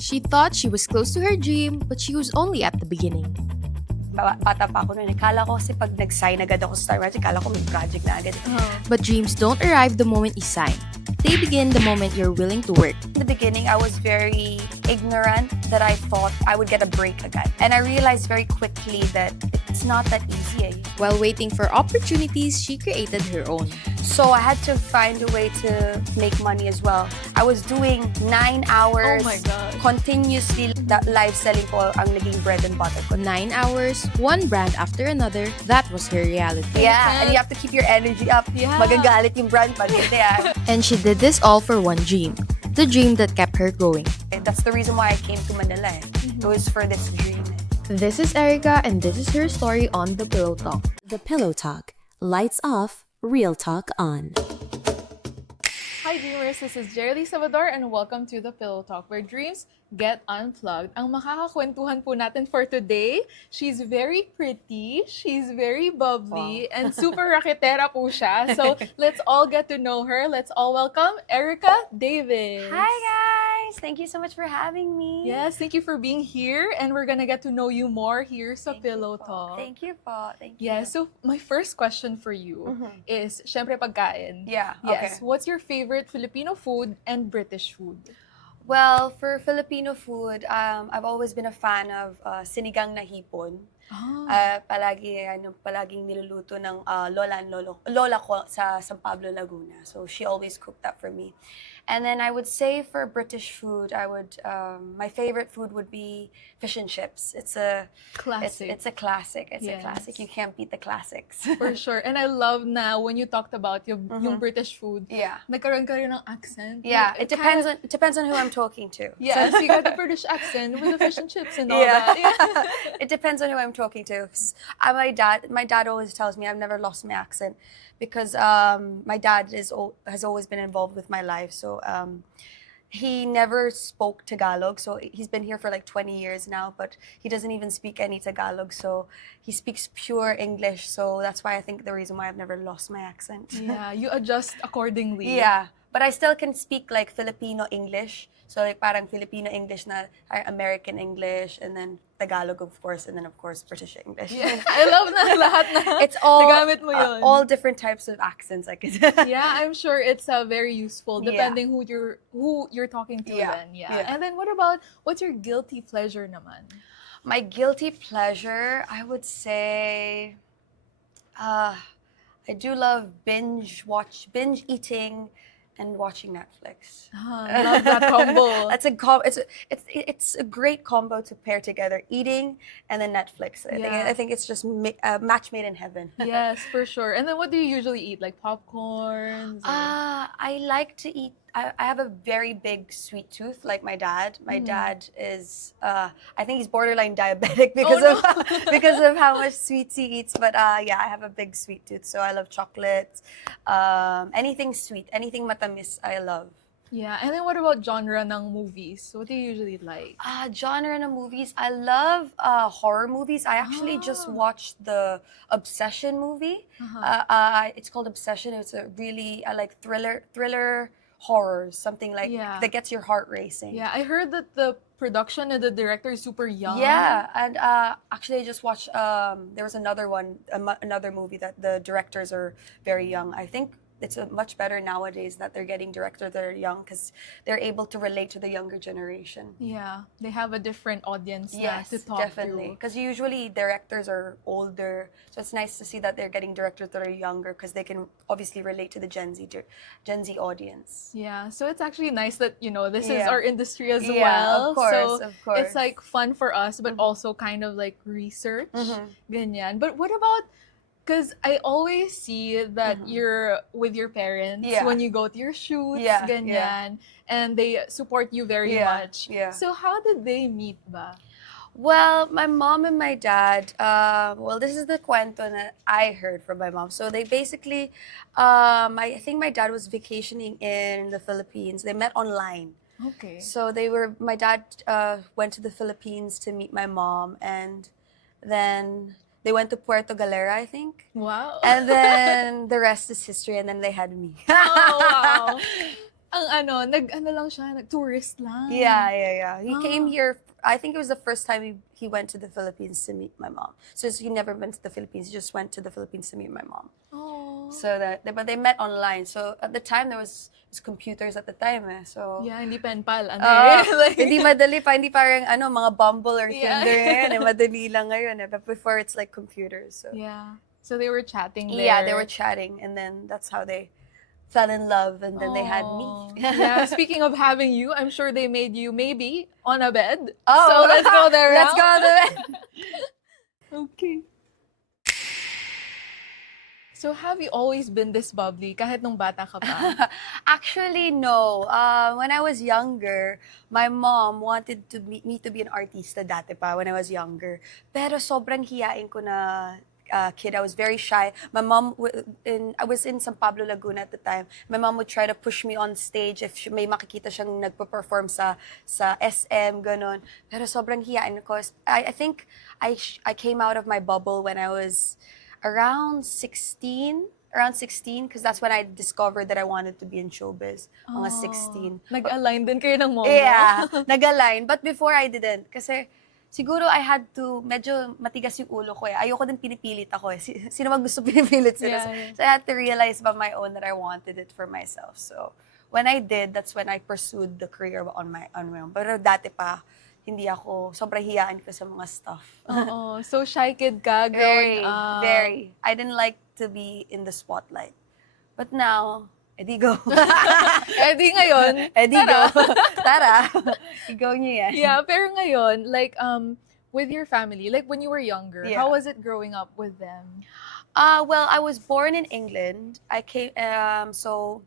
She thought she was close to her dream, but she was only at the beginning. Bata pa ako noon. Kala ko kasi pag nag-sign agad ako sa Star Magic, kala ko may project na agad. But dreams don't arrive the moment you sign. They begin the moment you're willing to work. In the beginning, I was very ignorant that I thought I would get a break agad. And I realized very quickly that it's not that easy. While waiting for opportunities, she created her own. So I had to find a way to make money as well. I was doing 9 hours Oh my God. continuously. That live selling ko ang naging bread and butter ko. 9 hours, one brand after another, that was her reality. Yeah, and you have to keep your energy up. Yeah. Magagalit yung brand pag hindi. And she did this all for one dream. The dream that kept her going. That's the reason why I came to Manila. It was for this dream. This is Erika and this is her story on The Pillow Talk. The Pillow Talk. Lights off, real talk on. Hi Dreamers, this is Jerry Salvador and welcome to The Pillow Talk, where dreams get unplugged. Ang makakakwentuhan po natin for today, she's very pretty, she's very bubbly, and super raketera po siya. So let's all get to know her. Let's all welcome Erika Davis. Hi guys! Thank you so much for having me. Yes, thank you for being here, and we're gonna get to know you more here sa Pillow Talk. Thank you po. Thank you. Yeah, so my first question for you is, syempre pagkain. Yeah, Yes, okay. what's your favorite Filipino food and British food? Well, for Filipino food, I've always been a fan of sinigang na hipon. Palaging niluluto ng lola ko sa San Pablo, Laguna. So she always cooked that for me. And then I would say for British food, my favorite food would be fish and chips. It's a Classic. It's a classic. It's Yes. a classic. You can't beat the classics. For sure. And I love na when you talked about yung British food, Yeah. nagkaroon ka rin ng accent. Yeah, Like, it depends on who I'm talking to. Yes, you got the British accent with the fish and chips and all Yeah. that. Yeah. It depends on who I'm talking to. 'Cause my dad always tells me I've never lost my accent because my dad has always been involved with my life. So he never spoke Tagalog. So he's been here for like 20 years now, but he doesn't even speak any Tagalog. So he speaks pure English. So that's why I think the reason why I've never lost my accent. Yeah, you adjust accordingly. Yeah, but I still can speak like Filipino English. So like parang Filipino English na American English, and then Tagalog of course, and then of course British English. Yeah. I love na lahat na. It's all nagamit mo yun. all different types of accents I could. Yeah, I'm sure it's very useful Yeah. depending who you're talking to Yeah, then. Yeah. yeah. And then what's your guilty pleasure naman? My guilty pleasure, I would say, I do love binge eating and watching Netflix. I love that combo. It's a great combo to pair together, eating and then Netflix. Yeah. I think it's just a match made in heaven. Yes, for sure. And then what do you usually eat? Like popcorns? I like to eat. I have a very big sweet tooth, like my dad. My dad is, I think he's borderline diabetic because Oh, of because of how much sweets he eats. But yeah, I have a big sweet tooth, so I love chocolates. Anything sweet, anything matamis, I love. Yeah, and then what about genre ng movies? What do you usually like? Genre in movies, I love horror movies. I actually just watched the Obsession movie. It's called Obsession. It's a really I like thriller horror, something like Yeah. that gets your heart racing. Yeah, I heard that the production and the director is super young. Yeah, and actually I just watched. There was another one, another movie that the directors are very young. I think it's much better nowadays that they're getting directors that are young because they're able to relate to the younger generation. Yeah, they have a different audience na Yes, to talk definitely. to. Because usually directors are older, so it's nice to see that they're getting directors that are younger because they can obviously relate to the Gen Z audience. Yeah, so it's actually nice that, this is Yeah. our industry as Yeah, well. of course, so of course. it's like fun for us, but also kind of like research. Ganyan. But what about, because I always see that you're with your parents Yeah. when you go to your shoots, Yeah, ganyan, and they support you very Yeah, much. yeah. So how did they meet ba? Well, my mom and my dad, this is the cuento that I heard from my mom. So they basically, I think my dad was vacationing in the Philippines. They met online. Okay. So my dad went to the Philippines to meet my mom, and then they went to Puerto Galera, I think. Wow. And then the rest is history, and then they had me. Oh, wow. ang nag-ano lang siya, nag-tourist lang. Yeah. He came Ah. here. I think it was the first time he went to the Philippines to meet my mom. So he never went to the Philippines. He just went to the Philippines to meet my mom. Oh. So but they met online. So at the time there was computers at the time. So Yeah, hindi pen pal. Ano like, hindi madali pa, hindi parang mga Bumble or Yeah. Tinder ngayon. Madali lang ngayon. But before it's like computers. So yeah. So they were chatting there. yeah, they were chatting, and then that's how they fell in love, and then they had me. Oh. Yeah, speaking of having you, I'm sure they made you maybe on a bed. Oh, So let's go there. Let's go there. Okay. So have you always been this bubbly kahit nung bata ka pa? Actually, no. When I was younger, my mom wanted me to be an artista dati pa when I was younger. Pero sobrang hiyain ko na kid. I was very shy. My mom, I was in San Pablo, Laguna at the time. My mom would try to push me on stage if may makikita siyang nagpo-perform sa SM, ganon. Pero sobrang hiyain ko. I think I came out of my bubble when I was around 16, because that's when I discovered that I wanted to be in showbiz. Mga 16. Nag-align din kayo ng mom mo? Yeah, nag-align. But before I didn't. Kasi siguro I had to, medyo matigas yung ulo ko eh. Ayoko din pinipilit ako eh. Sino mag gusto pinipilit sila? Yeah. So I had to realize by my own that I wanted it for myself. So when I did, that's when I pursued the career on my own. Pero dati pa, hindi ako, sobrang hiyaan ko sa mga stuff. Oo. So shy kid ka growing Very, up. very. I didn't like to be in the spotlight. But now, edi go. Eh di ngayon, Edi go. Tara. Go niyo yan. yeah, pero ngayon, like, with your family, like when you were younger, Yeah. how was it growing up with them? Well, I was born in England. I came, so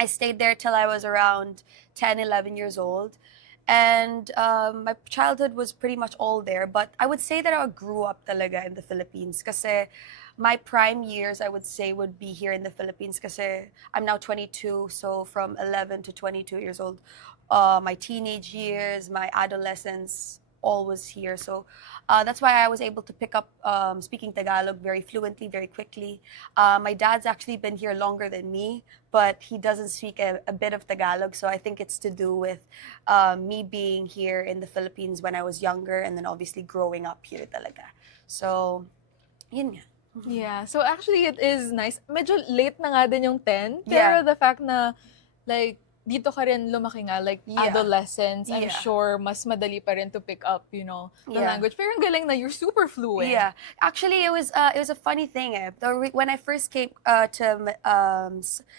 I stayed there till I was around 10, 11 years old. And my childhood was pretty much all there. But I would say that I grew up talaga in the Philippines. Kasi my prime years, I would say, would be here in the Philippines. Kasi I'm now 22, so from 11 to 22 years old, my teenage years, my adolescence, all was here. So that's why I was able to pick up speaking Tagalog very fluently, very quickly. My dad's actually been here longer than me, but he doesn't speak a bit of Tagalog. So I think it's to do with me being here in the Philippines when I was younger, and then obviously growing up here talaga. So, yun nga. Yeah, so actually it is nice. Medyo late na nga din yung 10, pero Yeah. the fact na, like, dito ka rin lumaki nga, like, Yeah. adolescence, I'm Yeah. sure mas madali pa rin to pick up, the Yeah. language. Pero ang galing na, you're super fluent. Yeah, actually, it was a funny thing. When I first came to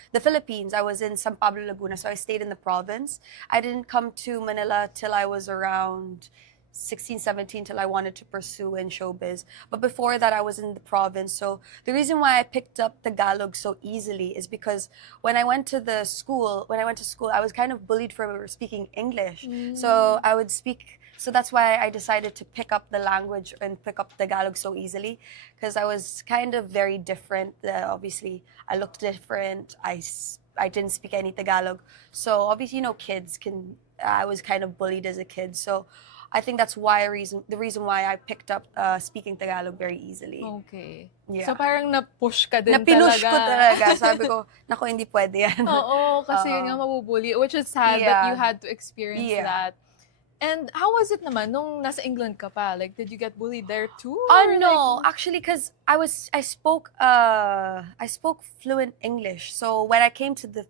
the Philippines, I was in San Pablo, Laguna, so I stayed in the province. I didn't come to Manila till I was around 16, 17, till I wanted to pursue in showbiz. But before that, I was in the province. So the reason why I picked up Tagalog so easily is because when I went to school, I was kind of bullied for speaking English. So I would speak. So that's why I decided to pick up the language and pick up Tagalog so easily, because I was kind of very different. Obviously, I looked different. I didn't speak any Tagalog. So obviously, kids can. I was kind of bullied as a kid. So I think that's the reason why I picked up speaking Tagalog very easily. Okay. Yeah. So parang na-push ka din Napinush talaga. ko talaga. Sabi ko, naku, hindi pwede yan. Oo, kasi yun nga mabubuli, which is sad that Yeah. you had to experience Yeah. that. And how was it naman nung nasa England ka pa? Like, did you get bullied there too? Oh Or no, like- actually, because I spoke fluent English. So when I came to the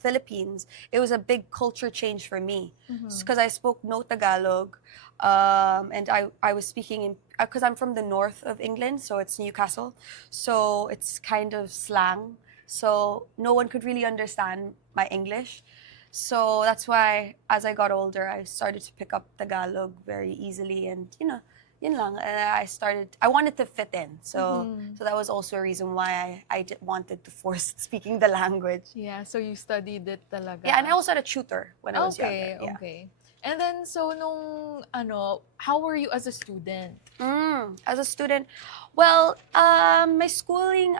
Philippines, it was a big culture change for me, because I spoke no Tagalog, and I was speaking because I'm from the north of England, so it's Newcastle, so it's kind of slang. So no one could really understand my English. So that's why, as I got older, I started to pick up Tagalog very easily, and yun lang. I wanted to fit in. So that was also a reason why I wanted to force speaking the language. Yeah, so you studied it talaga. Yeah, and I also had a tutor when I was younger. Yeah. Okay. And then, so nung, how were you as a student? As a student, well, my schooling,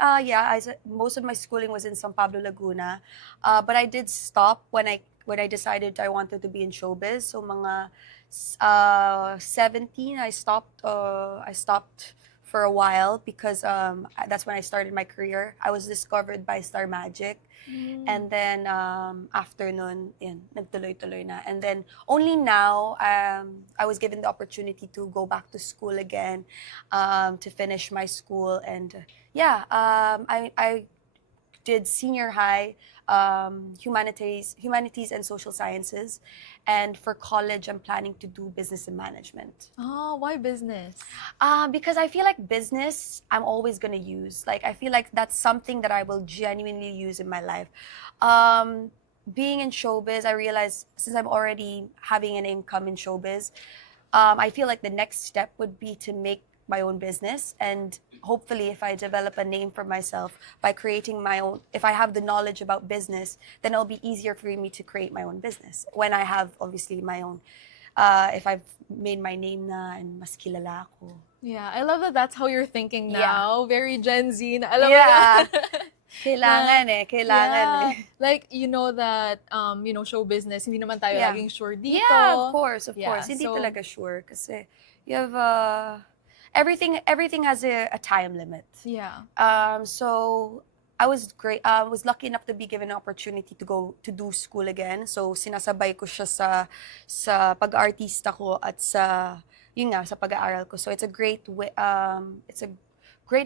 most of my schooling was in San Pablo, Laguna, but I did stop when I decided I wanted to be in showbiz. So mga 17, I stopped for a while because that's when I started my career. I was discovered by Star Magic. And then after nun, yun, nagtuloy-tuloy na. And then only now, I was given the opportunity to go back to school again, to finish my school. And I did senior high, humanities and social sciences. And for college, I'm planning to do business and management. Oh, why business? Because I feel like business, I'm always gonna use. Like, I feel like that's something that I will genuinely use in my life. Being in showbiz, I realized since I'm already having an income in showbiz, I feel like the next step would be to make my own business. And hopefully, if I develop a name for myself by creating my own, if I have the knowledge about business, then it'll be easier for me to create my own business. When I have, obviously, my own, if I've made my name na and mas kilala ako. Yeah, I love that that's how you're thinking Yeah. now. Very Gen Z. Na, alam mo Yeah. na. Kailangan eh. Like, you know that, show business, hindi naman tayo Yeah. laging sure dito. Yeah, of course. Yeah, Hindi so- talaga sure kasi you have everything has a time limit. Yeah. So I was great. Was lucky enough to be given an opportunity to go to do school again. So sinasabay ko siya sa pag-artista ko at sa pag-aaral ko. So it's a great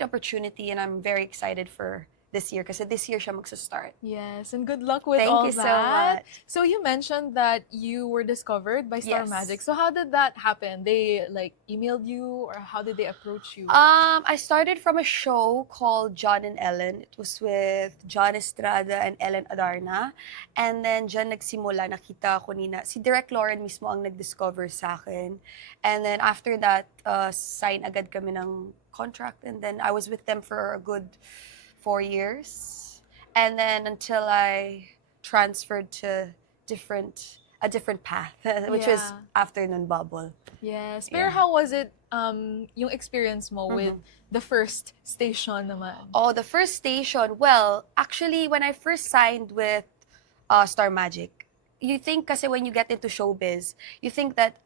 opportunity, and I'm very excited for this year kasi this year siya magsa-start. Yes, and good luck with Thank all you so that. much. So you mentioned that you were discovered by Star Yes. Magic. So how did that happen? They like emailed you, or how did they approach you? I started from a show called John and Ellen. It was with John Estrada and Ellen Adarna. And then dyan nagsimula, nakita ko si Direk Lauren mismo ang nag-discover sa akin. And then after that, sign agad kami ng contract. And then I was with them for a good 4 years. And then until I transferred to a different path, which was Yeah. afternoon bubble. Yes. Pero Yeah. how was it, yung experience mo with the first station naman? Oh, the first station. Well, actually, when I first signed with Star Magic, you think kasi when you get into showbiz, you think that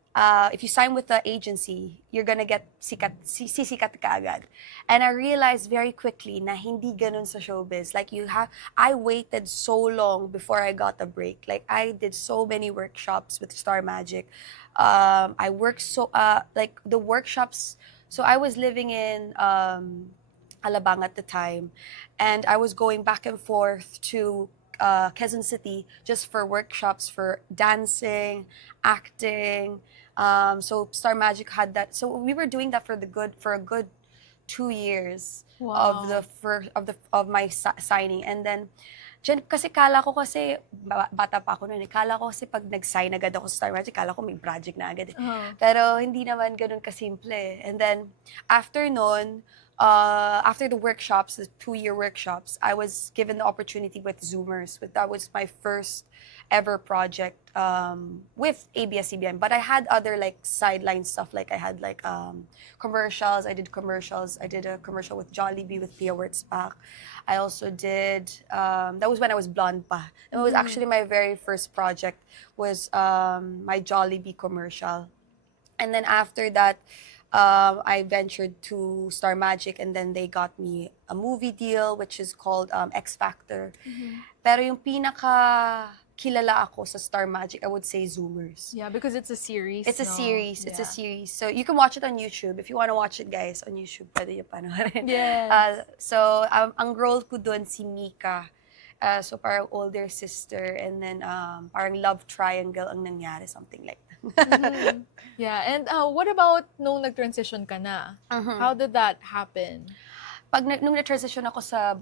if you sign with the agency, you're gonna get sisikat ka agad. And I realized very quickly na hindi ganun sa showbiz. Like I waited so long before I got a break. Like I did so many workshops with Star Magic. I worked like the workshops. So I was living in Alabang at the time, and I was going back and forth to Quezon City just for workshops for dancing, acting. So Star Magic had that. So we were doing that for a good 2 years Wow. of my signing. And then dyan, kasi kala ko kasi bata pa ako noon. Kala ko kasi pag nag-sign agad ako sa Star Magic, kala ko may project na agad. Pero hindi naman ganun kasimple. And then after noon, after the workshops, the 2-year workshops, I was given the opportunity with Zoomers. That was my first ever project with ABS-CBN. But I had other like sideline stuff. Like I had like commercials. I did commercials. I did a commercial with Jollibee with Pia Wurtzbach. I also did, that was when I was blonde pa. It was actually my very first project was my Jollibee commercial. And then after that, I ventured to Star Magic, and then they got me a movie deal, which is called X Factor. Pero yung pinaka kilala ako sa Star Magic, I would say Zoomers. Yeah, because it's a series. It's a no? series. It's a Yeah. series. So you can watch it on YouTube. If you want to watch it, guys, on YouTube, pwede yung panoorin. Yes. So ang role ko doon si Mika. So parang older sister, and then parang love triangle ang nangyari, something like that. Yeah, and what about nung nag-transition ka na? How did that happen? Nung na-transition ako sa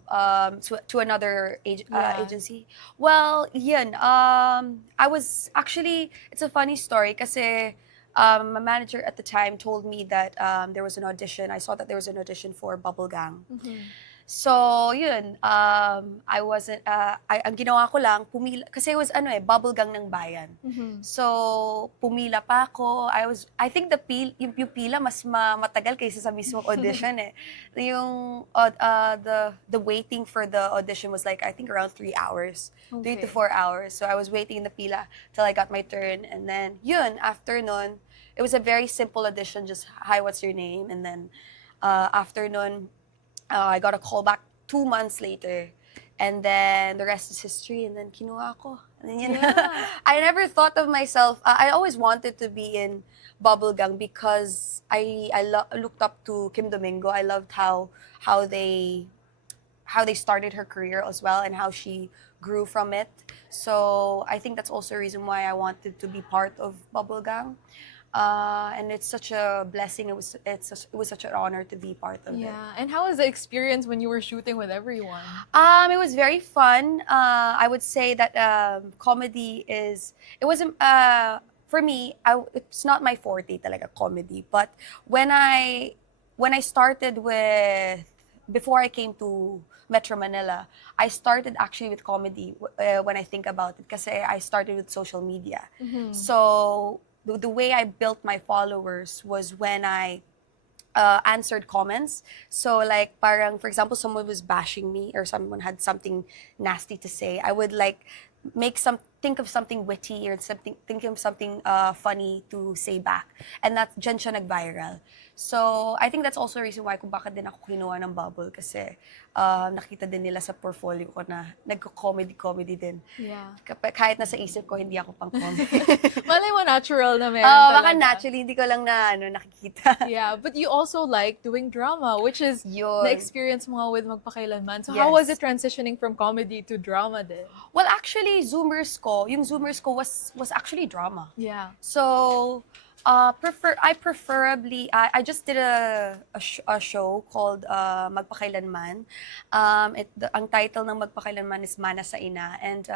to another Yeah. agency, well, yun, I was actually, it's a funny story kasi my manager at the time told me that there was an audition. I saw that there was an audition for Bubble Gang. So, yun, I wasn't, ang ginawa ko lang, pumila, kasi it was Bubble Gang ng Bayan. So, pumila pa ako. I think yung pila mas matagal kaysa sa mismong audition eh. Yung, the waiting for the audition was like, I think around 3 hours. 3 to 4 hours. So, I was waiting in the pila till I got my turn. And then, yun, after nun, it was a very simple audition, just, hi, what's your name? And then, After nun, I got a call back 2 months later. And then the rest is history. And then kinuha ako. And then, Yeah. I never thought of myself. I always wanted to be in bubblegum because I looked up to Kim Domingo. I loved how they how they started her career as well and how she grew from it. So I think that's also a reason why I wanted to be part of bubblegum. And it's such a blessing. It was such an honor to be part of it. Yeah. And how was the experience when you were shooting with everyone? It was very fun. I would say that comedy is. It wasn't for me. It's not my forte, talaga comedy. But when I started with before I came to Metro Manila, I started actually with comedy when I think about it, kasi I started with social media. So the way I built my followers was when I answered comments. So like parang for example someone was bashing me or someone had something nasty to say, I would like think of something witty or think of something funny to say back. And that dyan siya nag-viral. So I think that's also a reason why kung bakit din ako kinuha ng bubble kasi nakita din nila sa portfolio ko na nagko-comedy din. Yeah. Kahit nasa isip ko hindi ako pang comedy. Malay mo natural na meron Baka talaga. naturally hindi ko lang na nakikita. Yeah, but you also like doing drama, which is Yun. na-experience mo nga with Magpakailanman. So how was it transitioning from comedy to drama din? Well, actually, yung Zoomers ko was actually drama. Yeah. So, I just did a show called Magpakailanman. Ang title ng Magpakailanman is Mana sa Ina. And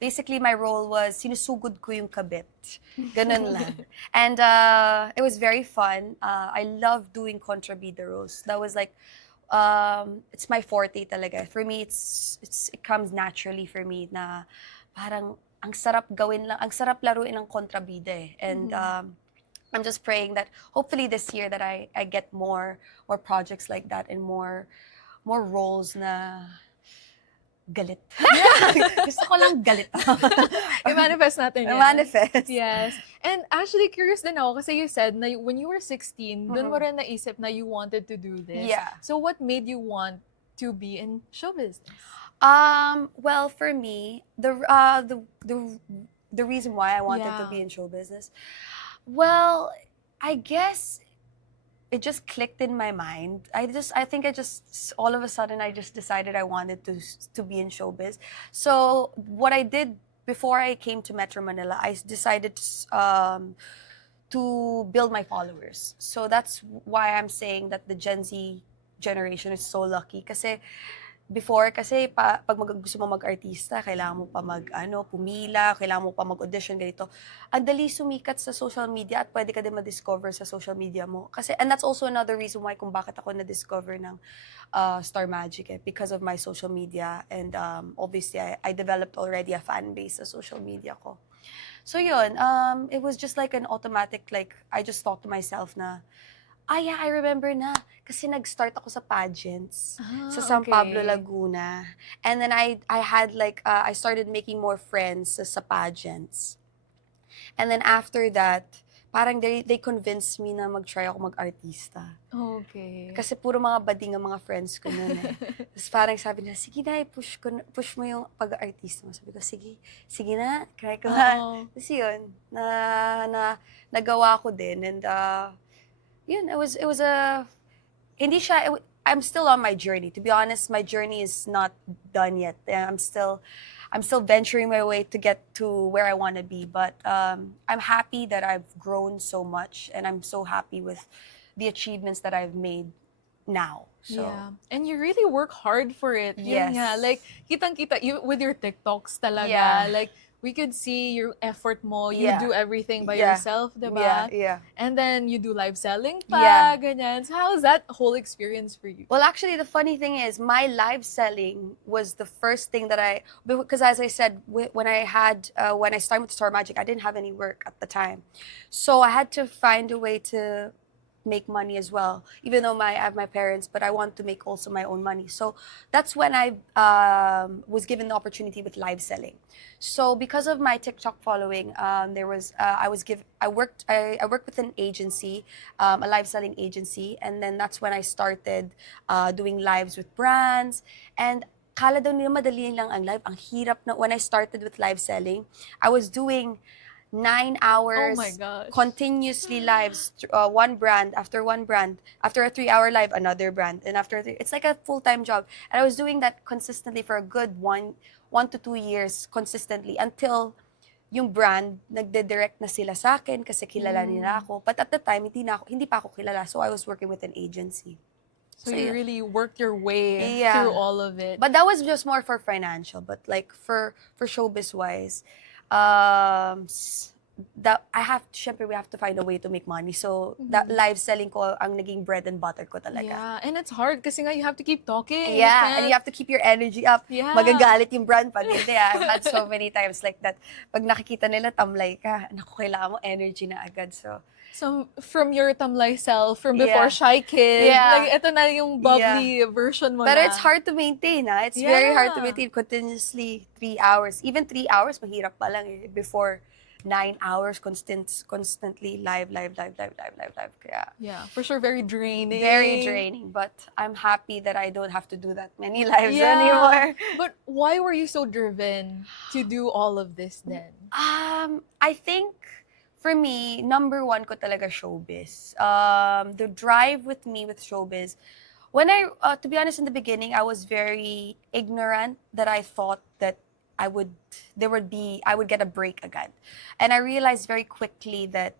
basically, my role was sinusugod ko yung kabit. Ganun lang. And it was very fun. I love doing kontrabida roles. That was like, it's my forte talaga. For me, it comes naturally for me na parang ang sarap laruin ng kontrabida eh. And I'm just praying that hopefully this year that I get more projects like that and more roles na galit. Gusto ko lang galit. I-manifest natin yan. Manifest. Yes. And actually, curious din ako kasi you said na when you were 16, dun mo rin naisip na you wanted to do this. Yeah. So what made you want to be in show business? Well, for me, the reason why I wanted to Yeah. be in show business, well, I guess it just clicked in my mind. I think all of a sudden I just decided I wanted to be in showbiz. So what I did before I came to Metro Manila, I decided to build my followers. So that's why I'm saying that the Gen Z generation is so lucky. Kasi before, pag gusto mo mag-artista, kailangan mo pa pumila, kailangan mo pa mag-audition, ganito. Ang dali sumikat sa social media at pwede ka din ma-discover sa social media mo. And that's also another reason why kung bakit ako na-discover ng Star Magic because of my social media. And obviously, I developed already a fan base sa social media ko. So yun, it was just like an automatic, like, I just thought to myself na, yeah, I remember na. Kasi nag-start ako sa pageants sa San Pablo, Laguna. And then I had like, I started making more friends sa pageants. And then after that, parang they convinced me na mag-try ako mag-artista. Okay. Kasi puro mga bading ang mga friends ko nun eh. Tapos parang sabi nila, sige na, push mo yung pag-artista mo. Sabi ko, sige na, try ko na. Tapos yun, nagawa ko din. And yun, it was a, hindi siya, I'm still on my journey. To be honest, my journey is not done yet. I'm still venturing my way to get to where I want to be. But I'm happy that I've grown so much, and I'm so happy with the achievements that I've made now. So. Yeah. And you really work hard for it. Yes. Yun nga, like, kitang-kita, you, with your TikToks talaga, Yeah. like, we could see your effort mo. You Yeah. do everything by Yeah. yourself, diba? Yeah. And then you do live selling pa, Yeah. ganyan. So how was that whole experience for you? Well, actually, the funny thing is, my live selling was the first thing that because as I said, when I started with Star Magic, I didn't have any work at the time. So I had to find a way to make money as well. Even though I have my parents, but I want to make also my own money. So that's when I was given the opportunity with live selling. So because of my TikTok following, there was I worked with an agency, a live selling agency, and then that's when I started doing lives with brands. And kala daw nila madali lang ang live. Ang hirap na when I started with live selling, I was doing 9 hours Oh my gosh. continuously lives, one brand, after a 3 hour live, another brand, and it's like a full-time job. And I was doing that consistently for a good 1 to 2 years consistently until yung brand nagde-direct na sila sa akin kasi kilala nila ako. But at the time, hindi pa ako kilala, so I was working with an agency. So you yeah. really worked your way Yeah. through all of it. But that was just more for financial. But like for showbiz wise, that syempre we have to find a way to make money. So that live selling ko ang naging bread and butter ko talaga. Yeah, and it's hard kasi nga you have to keep talking. Yeah, and you have to keep your energy up. Yeah. Magagalit yung brand pag hindi. I've had so many times like that. Pag nakikita nila, tamlay ka. Naku, kailangan mo energy na agad. So from your tamlay self, from before Yeah. Shy Kid, Yeah. like ito na yung bubbly version mo Pero na. it's hard to maintain, ha? It's very hard to Yeah. maintain continuously 3 hours. Even 3 hours, mahirap pa lang eh. Before 9 hours, constantly live. Kaya, Yeah, for sure very draining. very draining. But I'm happy that I don't have to do that many lives Yeah. anymore. But why were you so driven to do all of this then? I think for me, number one ko talaga showbiz. The drive with me with showbiz. When to be honest, in the beginning, I was very ignorant that I thought that I would get a break agad. And I realized very quickly that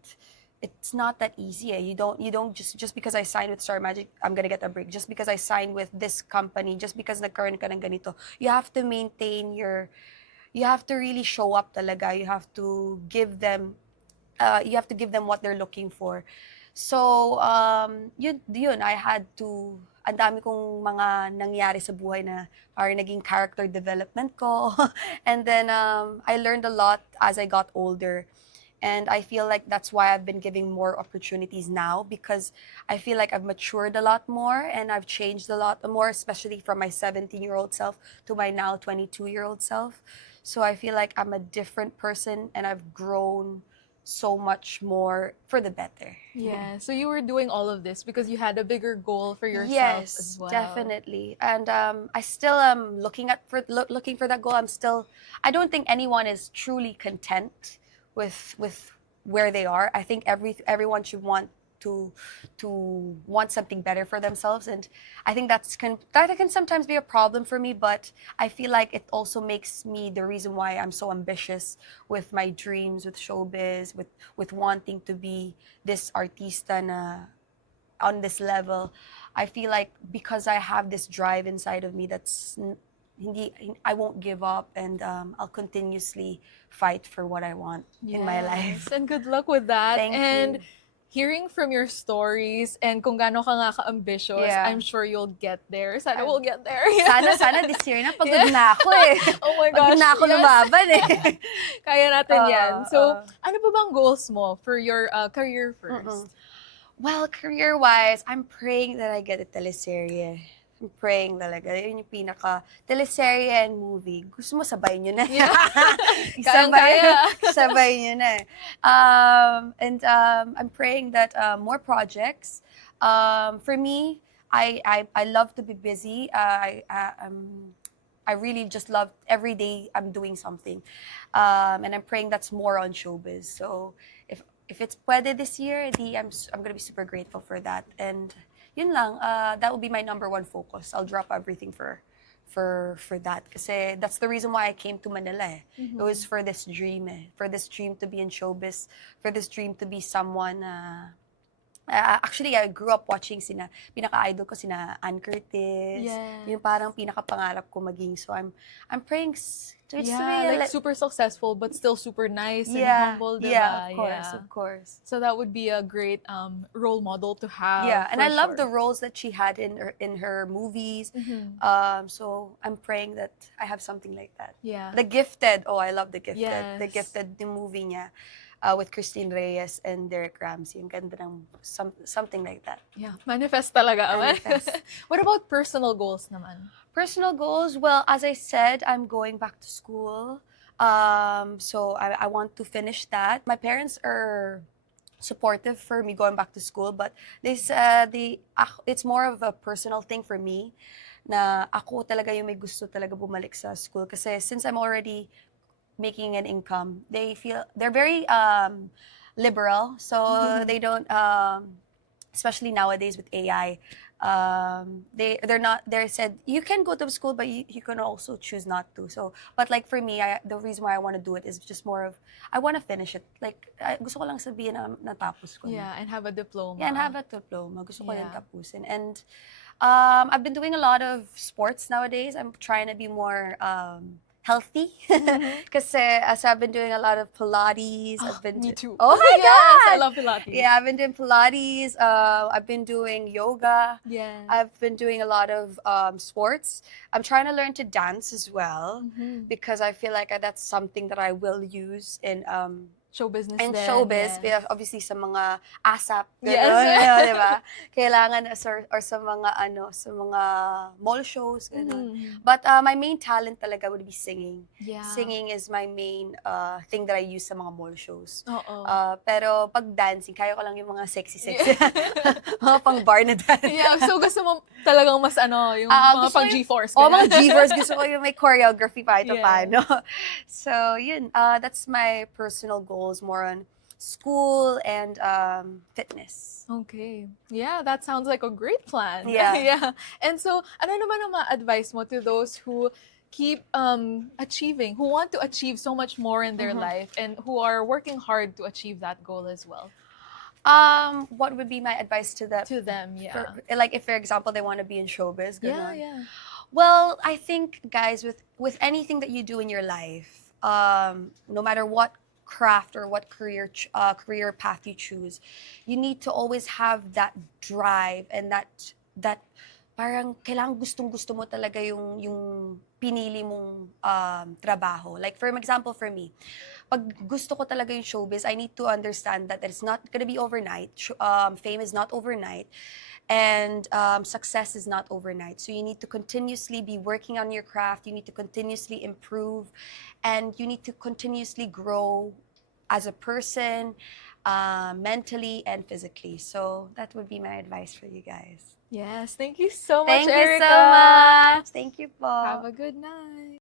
it's not that easy. You don't just because I signed with Star Magic, I'm gonna get a break. Just because I signed with this company, just because nagkaroon ka ng ganito, you have to maintain you have to really show up talaga. You have to give them what they're looking for. So, yun, I had to, ang dami kong mga nangyari sa buhay na parang naging character development ko. And then, I learned a lot as I got older. And I feel like that's why I've been giving more opportunities now, because I feel like I've matured a lot more and I've changed a lot more, especially from my 17-year-old self to my now 22-year-old self. So I feel like I'm a different person and I've grown so much more for the better. Yeah, so you were doing all of this because you had a bigger goal for yourself Yes, as well. definitely. And I still am looking for that goal. I don't think anyone is truly content with where they are. I think everyone should want to want something better for themselves, and I think that can sometimes be a problem for me, but I feel like it also makes me the reason why I'm so ambitious with my dreams, with showbiz, with wanting to be this artista na on this level. I feel like because I have this drive inside of me I won't give up, and I'll continuously fight for what I want in my life. Yes, and good luck with that. Thank and you. hearing from your stories and kung gaano ka nga ka-ambitious, Yeah. I'm sure you'll get there. Sana we'll get there. Sana this year na, pagod na ako eh. Oh my gosh, Pagod na ako yes. lumaban eh. Kaya natin yan. So, Oo. ano pa bang goals mo for your career first? Well, career-wise, I'm praying that I get a teleserye. I'm praying talaga. Yun yung pinaka teleserye and movie. Gusto mo sabay nyo na. Yeah. sabay, Kayang-kaya. sabay nyo na. And I'm praying that more projects. For me, I love to be busy. I really just love every day I'm doing something. And I'm praying that's more on showbiz. So if it's pwede this year, I'm gonna be super grateful for that. And yun lang, that will be my number one focus. I'll drop everything for that. Kasi that's the reason why I came to Manila eh. It was for this dream eh. For this dream to be in showbiz. For this dream to be someone actually, I grew up watching pinaka-idol ko sina Ann Curtis. Yes. Yung parang pinaka-pangarap ko maging. So I'm praying to Yeah, like super successful but still super nice and humble, diba? Yeah, of course. So that would be a great role model to have. Yeah, and for I love the sure. roles that she had in her movies. So I'm praying that I have something like that. Yeah. The Gifted. Oh, I love The Gifted. Yes. The Gifted, the movie niya. with Christine Reyes and Derek Ramsey. Ang ganda ng something like that. Yeah, manifest talaga. Manifest. What about personal goals naman? Personal goals, well, as I said, I'm going back to school. So I want to finish that. My parents are supportive for me going back to school, but they said it's more of a personal thing for me na ako talaga yung may gusto talaga bumalik sa school kasi since I'm already making an income, they're very liberal, so they don't especially nowadays with AI. They said you can go to school but you can also choose not to, so but like for me the reason why I want to do it is just more of I want to finish it, like gusto ko lang sabihin na natapos ko na. Yeah, and have a diploma. Yeah, and have a diploma, gusto ko lang Yeah. tapusin. And I've been doing a lot of sports nowadays. I'm trying to be more healthy kasi so I've been doing a lot of Pilates. I've been Me too. Oh my Yes, I god, love Pilates. yeah, I've been doing Pilates. I've been doing yoga. Yeah. I've been doing a lot of sports. I'm trying to learn to dance as well because I feel like that's something that I will use in Show business and din, showbiz, yes. obviously sa mga ASAP, Yes. gano'n, di ba? Kailangan, or sa mga, sa mga mall shows, gano'n. But my main talent talaga would be singing. Yeah. Singing is my main thing that I use sa mga mall shows. Oo. Pero pag dancing, kaya ko lang yung mga sexy. Mga pang bar na dance. Yeah, so gusto mo talagang mas yung mga Gusto ko pang yung- G-Force. Oh, ganun. mga G-Force. Gusto ko yung may choreography pa ito Yeah. paano. So, yun. That's my personal goals, more on school and fitness. Okay. Yeah, that sounds like a great plan. Yeah. Yeah. And so, ano naman ang ma-advise mo to those who keep achieving, who want to achieve so much more in their life and who are working hard to achieve that goal as well? What would be my advice to them? To them, yeah. Like, if, for example, they want to be in showbiz. Yeah, ganon. yeah. Well, I think, guys, with anything that you do in your life, no matter what craft or what career path you choose, you need to always have that drive and that parang kailangan gustong-gusto mo talaga yung pinili mong trabaho. Like, for example, for me, pag gusto ko talaga yung showbiz, I need to understand that it's not gonna be overnight. Fame is not overnight. And success is not overnight. So you need to continuously be working on your craft. You need to continuously improve. And you need to continuously grow as a person, mentally and physically. So that would be my advice for you guys. Yes, thank you so much, Thank you Erika. so much. Thank you po. Have a good night.